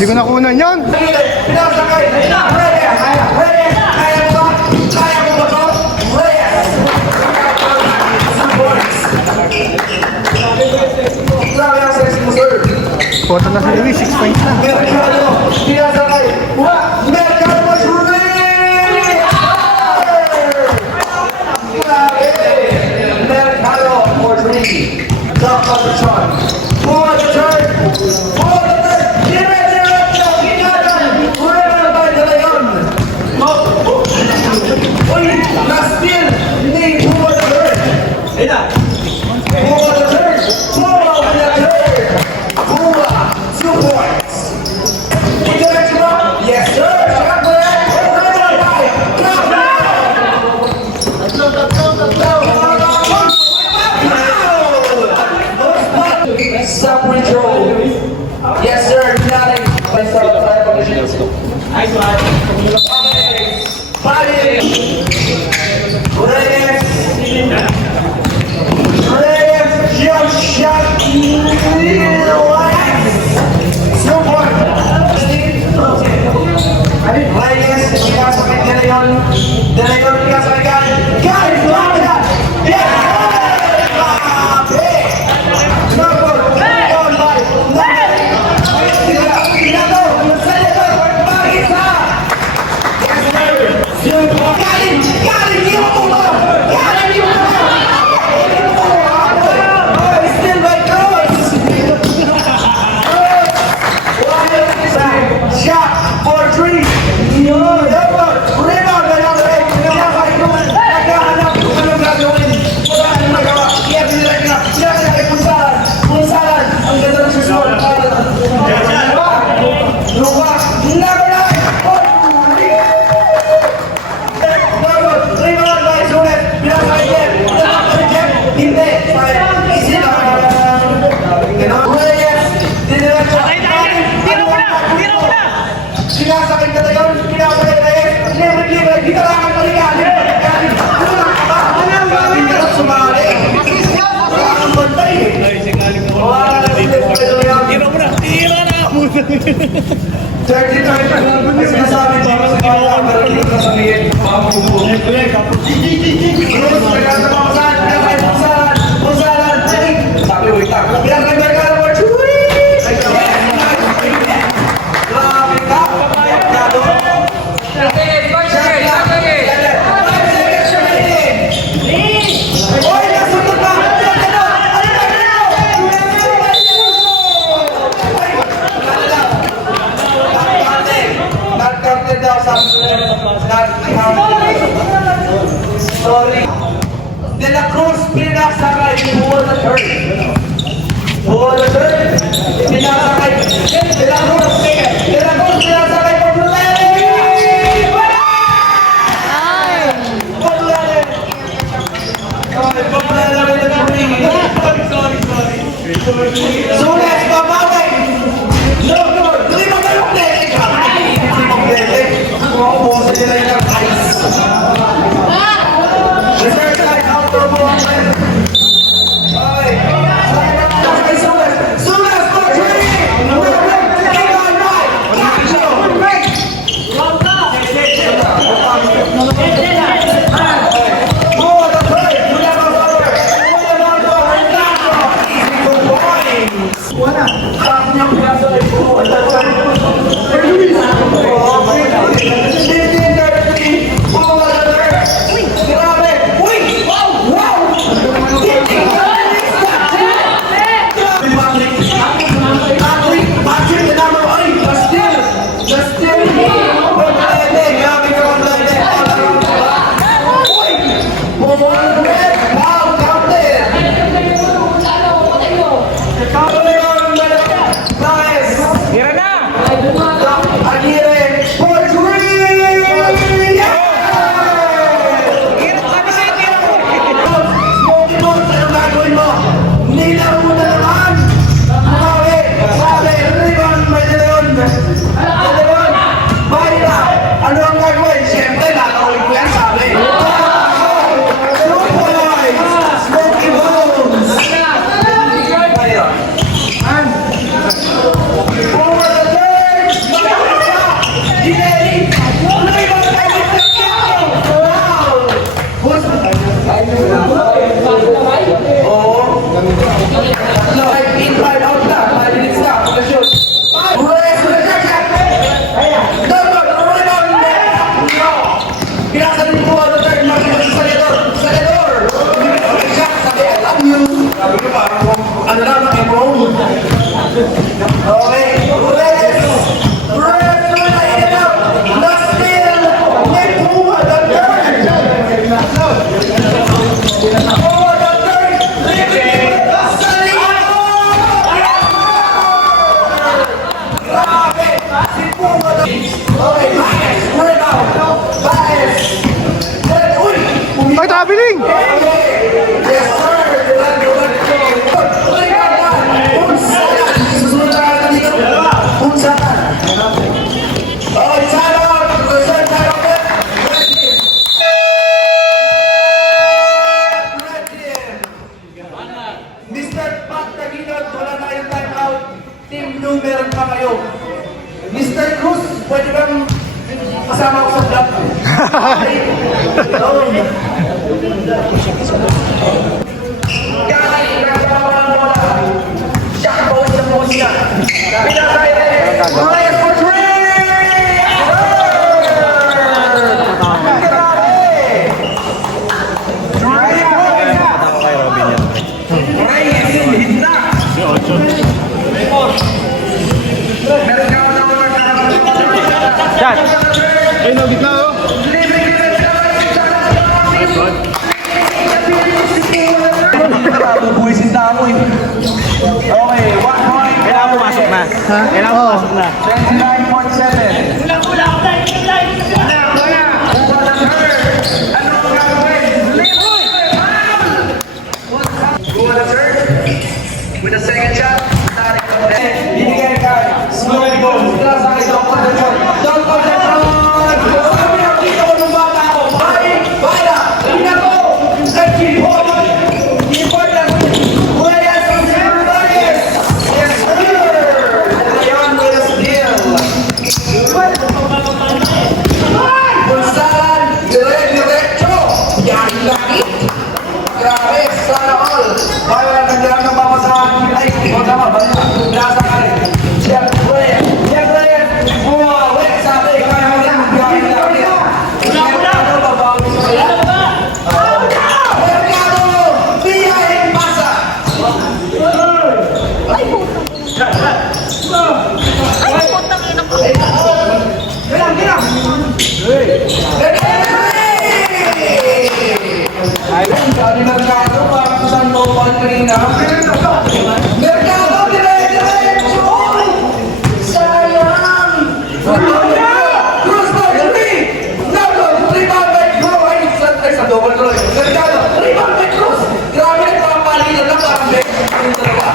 Hindi ko nakunan yun. Photo na si Luis, 6 points na. Sinasakit ka tayo, pinapalay na eh. Libre-libre, di ka lang ang paliganin. Galing ka lang sumali. Wala kang bantay eh. Wala na tira mo na, tira na. 30 times may sinasabi para sa kawaan, pero hindi ko sasabihin. Sabi, wait lang. Yan, may ka naman, chuwi! Sorry. De la Cruz pinasakay for the third. For the third. Pinasakay. De la Cruz. De la Cruz pinasakay for the third. Sules, babaway. No, hindi mo kayo pwede ka. Hindi mo pwede. Maubusin nila yung ice. Reserve side, outdoor mo ang pwede. Okay. Sules, for three. Take on right. Capture, break. For the third. Easy for points. Oo. Tatlo, 5 out na. 5 minutes na. Pagka-shoot. Rest, pinasa din po ang third market sa Salidor. Sabi, I love you. Sabi ko parang ano lang, mag-enroll. Okay. Ay, traveling! Mr. Pat Taginod, wala na yung time out. Team Blue, meron pa kayo. Mr. Cruz, pwede bang kasama ko sa vlog? Siya ka bawis na bawis ka. Pinakay na Reyes for three! Reyes, hit na! Meron ka ako na Chat! Ay, no, gitna oh! Bubuisin na ako eh. Okay, 1 point. Kailangan pumasok na. Ha? Kailangan pumasok na. 29.7. With a second shot, starting from there. Binigay ka. Slow goal. Don't call the front. Sabi na dito ko ng bata ko. Bala. Ina ko. Nag-keyboard. Keyboard lang. Reyes from Silver Reyes. Yes, sir. Leon with a steal. Pulsaran. Diretso. Yan lagi. Grabe. Sana all. Bawal na lang ng babasahan. Ay, ikaw tama. Nasa ka rin. Jeff Reyes. Jeff Reyes. Bumawi. Sabi, kaya mo lang. Gawin lang yan. Mercado, babawi mo yan. Mercado. Biyahing pasa. Ay, putang ina ko. Bilang. Ayun, sabi Mercado, parang saan mo pa kanina. Mercado, diretso! Sayang! Crossbar, three! Double, rebound by Cross! Ay, sa double throw. Mercado, rebound by Cross! Grabe na parang palitan lang, parang best. Yung talaga.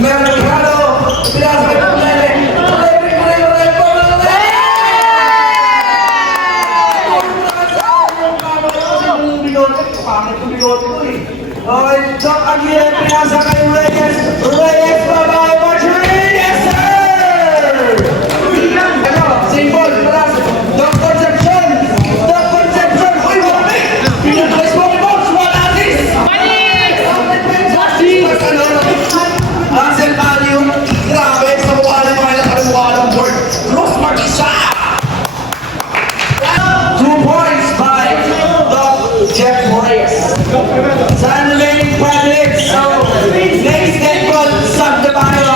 Mercado, pinasa kay Pumele. Okay, Doc Aguirre, pinasa kay Reyes. Reyes, bye-bye, Marjorie! Yes, sir! Ano, same ball, palas. Doc Concepcion! Doc Concepcion! Uy, marami! Pinag-press mo kay Box, wala assist! Hazel Value, grabe, sa mukha ng mga nakalumukha ng board. Ross Marquisa! 2 points by Doc Jeff Reyes. Sa remaining 5 minutes, so next net ball, Subdebayo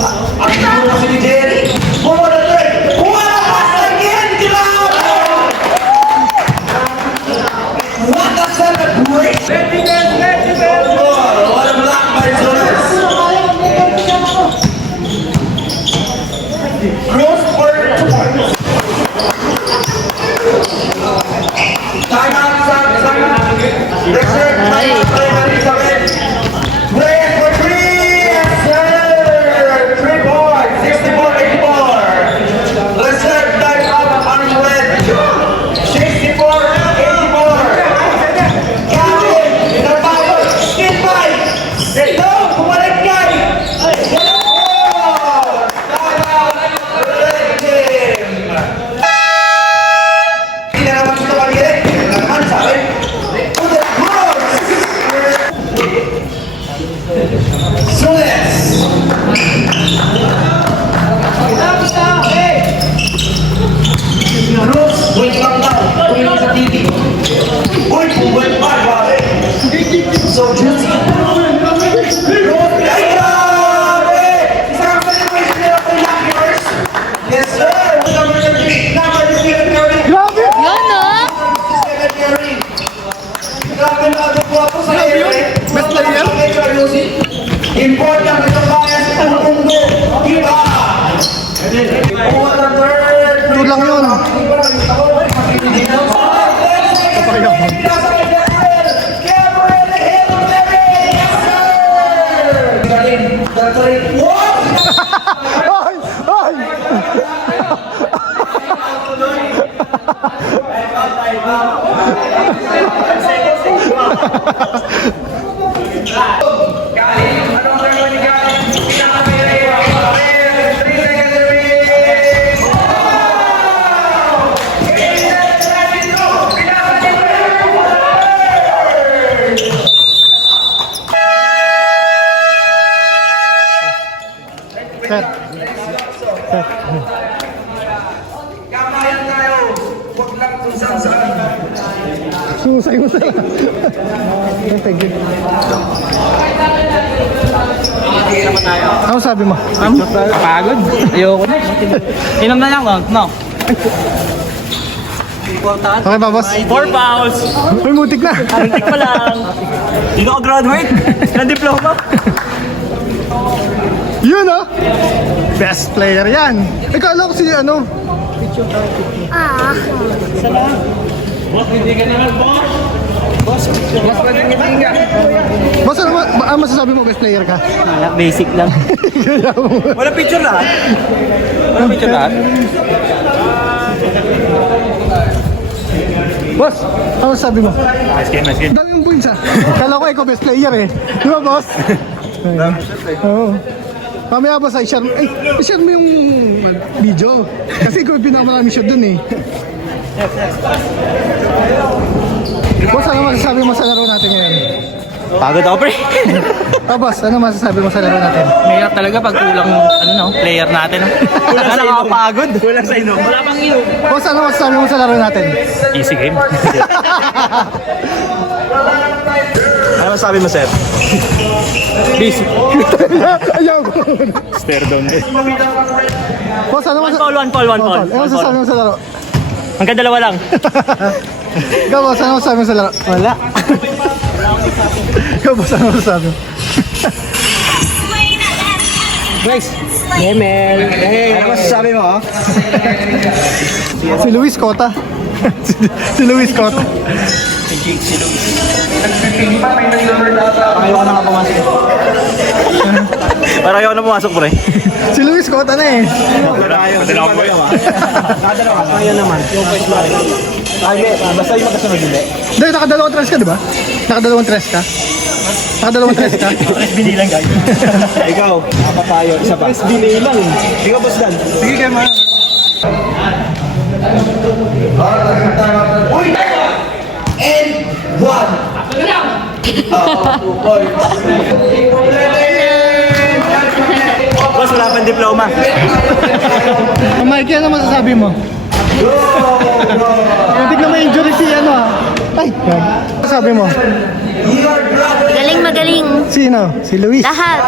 Ang ito si Jerry. For the third. Once again, crowd! What a celebration! What a black Barzonas. Cross for 2 points. Time out, time out. Next set, time out, Elizabeth. Play for 3, yes sir! 3 points, 64-84. Let's start time out on red. 64-84. Gavin, the power, skin fight. Ito, bumalik kay. Time out, red team. Hindi na naman ito pag-irik. Hindi na naman sa akin. To the cross! Sules! Cruz, wait lang daw. Tuloy lang sa TV. Uy, bumalik pa, pare. So juicy. Cruz, ay grabe! Isang celebration nila for Lucky Horse. Yes sir! Number 13, number 13. Grabe! Yun, no? Grabe na ito po ako sa iyo. Best player? Important ito kaya sa mundo. Diba? What a third. Ito lang yun. Ay! Ay! Set. Kamayan tayo. Huwag lang kung saan-saan. Susay mo sa... Thank you. Ano sabi mo? Pagod? Ayoko na. Inom na lang, no? Okay ba, boss? 4 fouls. Uy, mutik na. Arintik pa lang. Hindi ko graduate. Ng diploma. Yun, oh! Best player yan. Ikala ko si ano? Ah. Boss, ano masasabi mo best player ka? Wala, basic lang. Wala picture lahat. Wala picture lahat. Boss, ano masasabi mo? Nice game. Dami yung points, ah. Kala ko ikaw best player, eh. Di ba, boss? Oo. Mamaya, boss, i-share mo yung video. Kasi ikaw yung pinakamarami shot dun, eh. Boss, ano masasabi mo sa laro natin ngayon? Pagod ako, pre. Boss, ano masasabi mo sa laro natin? Mahirap talaga pag kulang, player natin. Kulang sa nakakapagod. Kulang sa inom. Wala pang inom. Boss, ano masasabi mo sa laro natin? Easy game. Ano sabi mo, sir? Busy. Ayaw ko. Stare down. Boss, ano One fall. Ano masasabi mo sa laro? Hanggang dalawa lang. Ikaw, boss, ano masasabi mo sa laro? Wala. Ikaw, boss, ano masasabi mo? Guys, Nemel. Ano masasabi mo, Si Luis Cota. si Luis Cota. Ayaw na nga pumasok. Parang ayaw na pumasok, pre. Si Luis Cota na, eh. Padala ko, boy. Ayaw naman. Basta yung magkasunod hindi. Hindi, nakadalawang tres ka, di ba? Nakadalawang tres ka? Binilang, guys. Ikaw, apat tayo. Isa pa. Binilang. Ikaw, boss Dan. Sige, kayo ma. Uy! And 1. 2 points. Boss, wala pang diploma. Mikey, ano masasabi mo? Hindi na may injury si ano, ah. Ay, ano sabi mo? Magaling. Sino? Si Luis? Lahat.